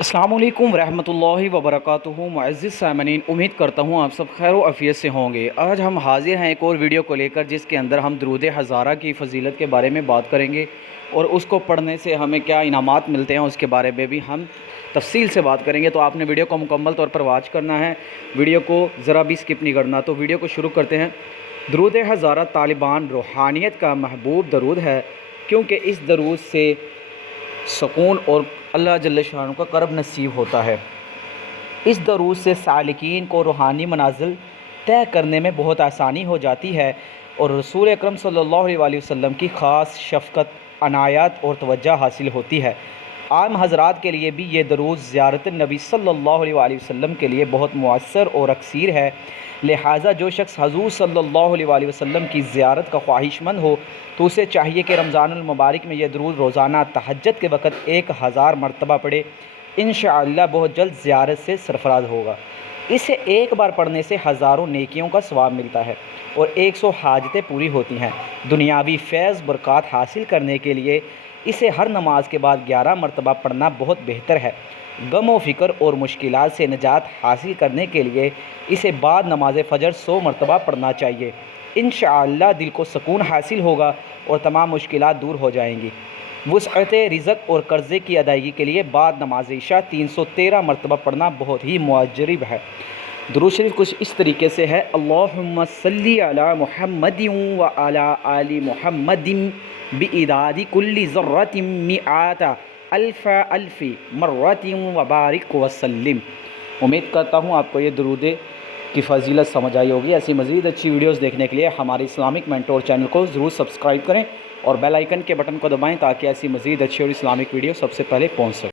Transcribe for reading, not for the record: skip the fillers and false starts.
अस्सलामु अलैकुम रहमतुल्लाहि व बरकातुहू। मुअज़्ज़िज़ सामईन, उम्मीद करता हूँ आप सब खैर व आफ़ियत से होंगे। आज हम हाज़िर हैं एक और वीडियो को लेकर, जिसके अंदर हम दुरूद हज़ारा की फ़जीलत के बारे में बात करेंगे और उसको पढ़ने से हमें क्या इनामात मिलते हैं उसके बारे में भी हम तफ़सील से बात करेंगे। तो आपने वीडियो को मुकम्मल तौर पर वॉच करना है, वीडियो को ज़रा भी स्किप नहीं करना। तो वीडियो को शुरू करते हैं। दुरूद हज़ारा तालिबान रूहानियत का महबूब दरूद है, क्योंकि इस दरूद से सुकून और अल्लाह जल्ल शान का करब नसीब होता है। इस दरूद से सालिकीन को रूहानी मनाज़िल तय करने में बहुत आसानी हो जाती है और रसूल अकरम सल्लल्लाहु अलैहि वसल्लम की ख़ास शफ़क़त, अनायत और तवज्जो हासिल होती है। आम हज़रात के लिए भी ये दरूद ज़ियारत नबी सल्लल्लाहु अलैहि वसल्लम के लिए बहुत मुअस्सर और अक्सीर है। लिहाजा जो शख्स हज़ूर सल्लल्लाहु अलैहि वसल्लम की ज़ियारत का ख्वाहिशमंद हो तो उसे चाहिए कि रमज़ानुल मुबारक में यह दरूद रोज़ाना तहज्जुद के वक़्त 1000 मरतबा पढ़े। इंशाअल्लाह बहुत जल्द ज़ियारत से सरफ़राज़ होगा। इसे एक बार पढ़ने से हज़ारों नेकियों का सवाब मिलता है और 100 हाजतें पूरी होती हैं। दुनियावी फैज़ बरक़ात हासिल करने के लिए इसे हर नमाज के बाद 11 मरतबा पढ़ना बहुत बेहतर है। गम व फ़िक्र और मुश्किलात से निजात हासिल करने के लिए इसे बाद नमाज फ़जर 100 मरतबा पढ़ना चाहिए। इंशाअल्लाह दिल को सुकून हासिल होगा और तमाम मुश्किलात दूर हो जाएंगी। वुसअत रिज़्क़ और कर्ज़े की अदायगी के लिए बाद नमाज इशा 313 मरतबा पढ़ना बहुत ही मुअज्जब है। दुरूद शरीफ कुछ इस तरीके से है। अल्लाहुम्मा सल्ली अला मुहम्मदिन व अला आलि मुहम्मदिन बिइदादि कुल्ली ज़र्रतिन मिआता अल्फ़ा अल्फ़ी मर्रतिन व बारिक व सल्लिम। उम्मीद करता हूँ आपको ये दुरूद की फ़जीलत समझ आई होगी। ऐसी मज़ीद अच्छी वीडियोस देखने के लिए हमारे इस्लामिक मेंटोर चैनल को ज़रूर सब्सक्राइब करें और बेल आइकन के बटन को दबाएं, ताकि ऐसी मज़ीद अच्छी और इस्लामिक वीडियो सबसे पहले पहुँच सके।